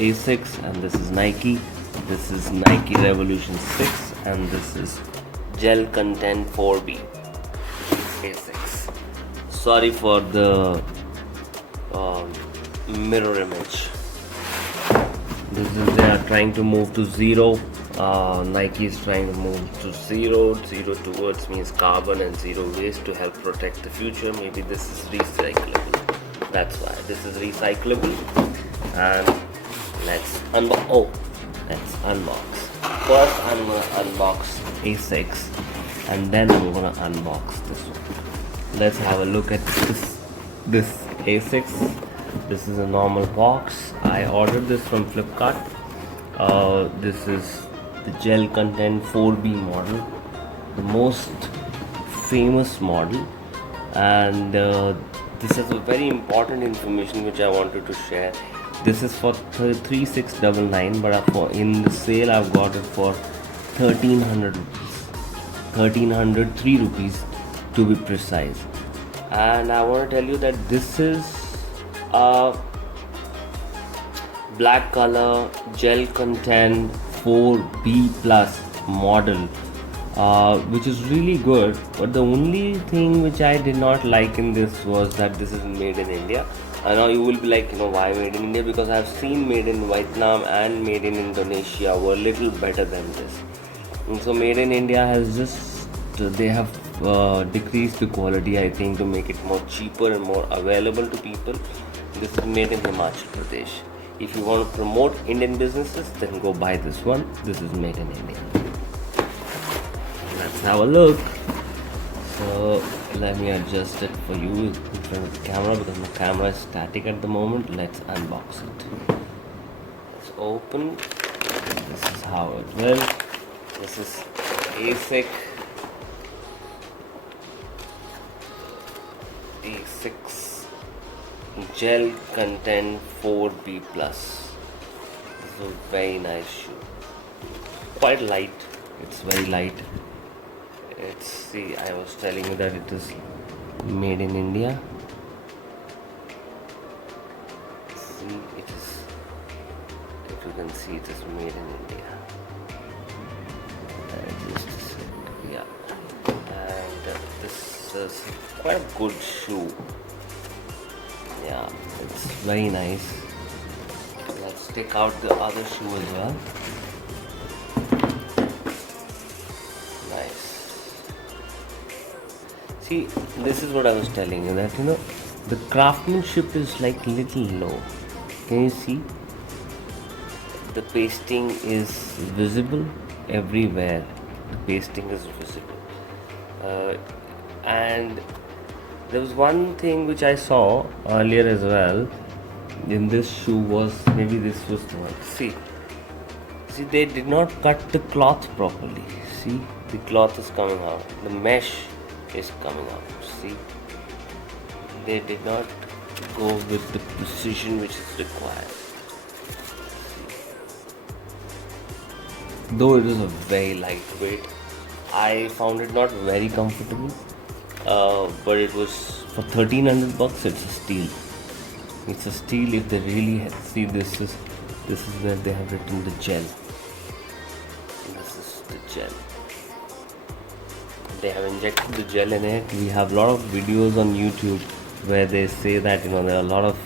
Asics and this is Nike. This is Nike Revolution 6 and this is Gel Contend 4B. Asics. Sorry for the mirror image. This is they are trying to move to zero. Nike is trying to move to zero towards means carbon and zero waste to help protect the future. Maybe this is recyclable. That's why this is recyclable. And let's unbox. First, I'm gonna unbox Asics, and then I'm gonna unbox this one. Let's have a look at this Asics. This is a normal box. I ordered this from Flipkart. This is the Gel Contend 4B model, the most famous model, and this is a very important information which I wanted to share. This is for 3699, but in the sale I've got it for 1300 rupees, 1303 rupees to be precise. And I want to tell you that this is a black color Gel Contend 4B plus model, which is really good. But the only thing which I did not like in this was that this is made in India. I know you will be like, why made in India? Because I've seen made in Vietnam and made in Indonesia were a little better than this. And so made in India has just, they have decreased the quality, I think, to make it more cheaper and more available to people. This is made in Himachal Pradesh. If you want to promote Indian businesses, then go buy this one. This is made in India. Let's have a look. So let me adjust it for you in front of the camera because my camera is static at the moment. Let's unbox it. Let's open. This is how it will. This is Asics Gel Contend 4B plus. This is a very nice shoe. Quite light. It's very light. See, I was telling you that it is made in India. See, it is. If you can see, it is made in India. Yeah, and this is quite a good shoe. Yeah, it's very nice. Let's take out the other shoe as well. Nice. See, this is what I was telling you, that the craftsmanship is like little low. Can you see? The pasting is visible everywhere. The pasting is visible. And there was one thing which I saw earlier as well in this shoe was, maybe this was the one. See, they did not cut the cloth properly. See, the cloth is coming out. The mesh is coming out. See, they did not go with the precision which is required. Though it is a very lightweight, I found it not very comfortable. But it was for 1300 bucks. It's a steal. It's a steal if they really see this is where they have written the gel. This is the gel. They have injected the gel in it. We have a lot of videos on YouTube where they say that there are a lot of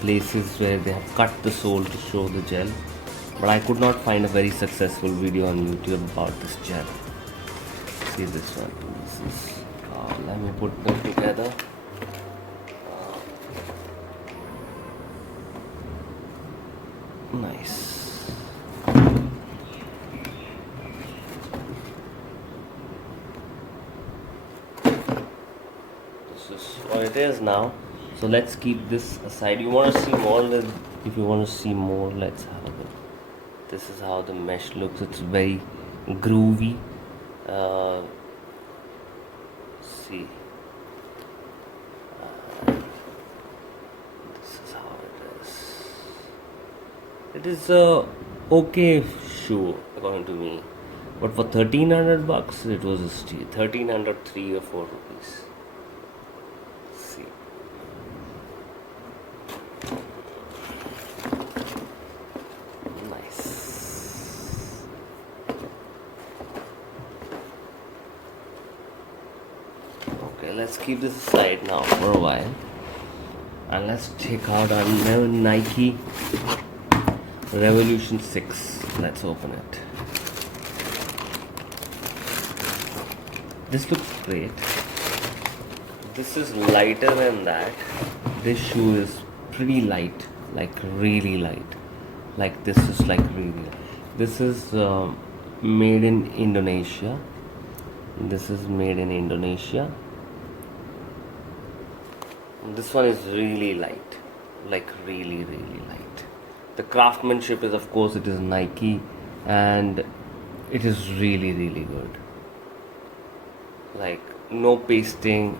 places where they have cut the sole to show the gel, but I could not find a very successful video on YouTube about this gel. See this one. This is. Let me put them together. Nice. This is what it is now. So let's keep this aside. You want to see more? If you want to see more, let's have a look. This is how the mesh looks. It's very groovy. See, this is how it is. It is a okay shoe according to me, but for 1300 bucks it was a steal. 1303 or 4 rupees. See, let's keep this aside now for a while, and let's check out our new Nike Revolution 6. Let's open it. This looks great. This is lighter than that. This shoe is pretty light, like really light. Like this is like really light. This is made in Indonesia. This is made in Indonesia. And this one is really light, like really light. The craftsmanship is, of course, it is Nike, and it is really good. Like no pasting,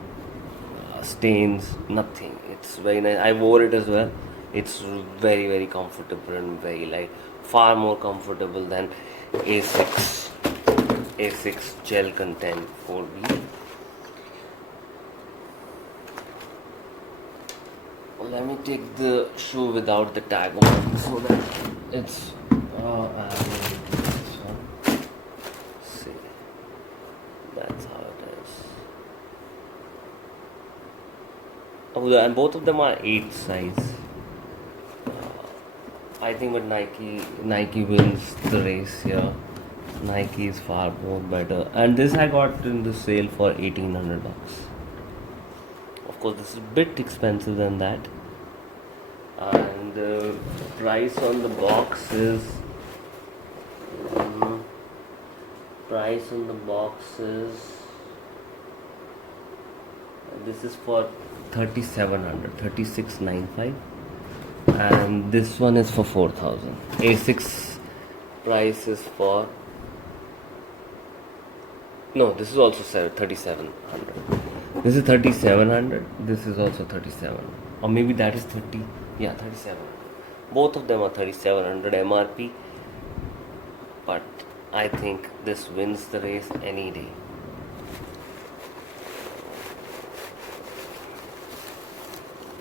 stains, nothing. It's very nice. I wore it as well. It's very comfortable and very light. Far more comfortable than Asics Gel Contend 4B. Let me take the shoe without the tag on so that it's this one. See, that's how it is. Oh, and both of them are 8 size. I think with Nike wins the race here. Nike is far more better, and this I got in the sale for $1,800. Of course, this is a bit expensive than that, and the price on the box is this is for 3,700, 3,695, and this one is for 4,000. Asics price is for this is also 3,700. This is 3,700. This is also 3,700, or maybe that is 30. Yeah, 3,700. Both of them are 3,700 MRP, but I think this wins the race any day.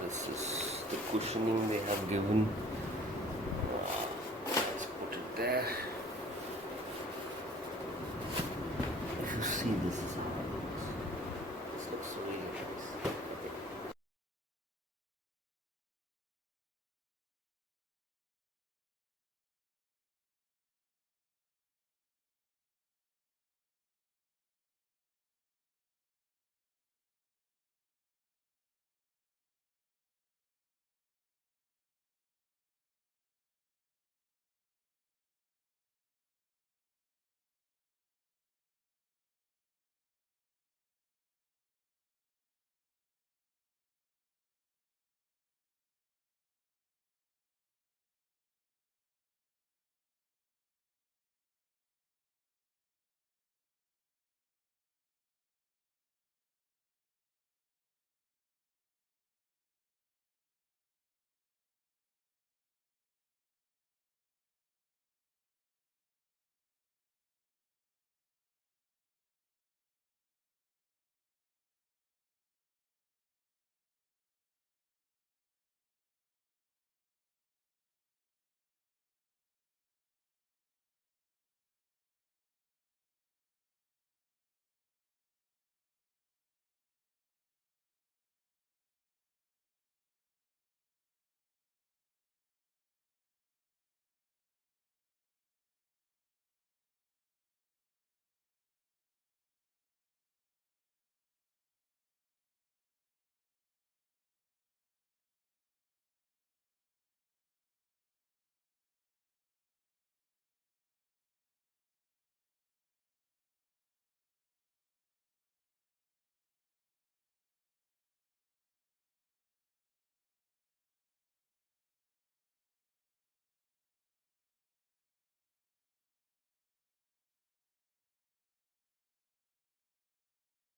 This is the cushioning they have given. Let's put it there. If you see, this is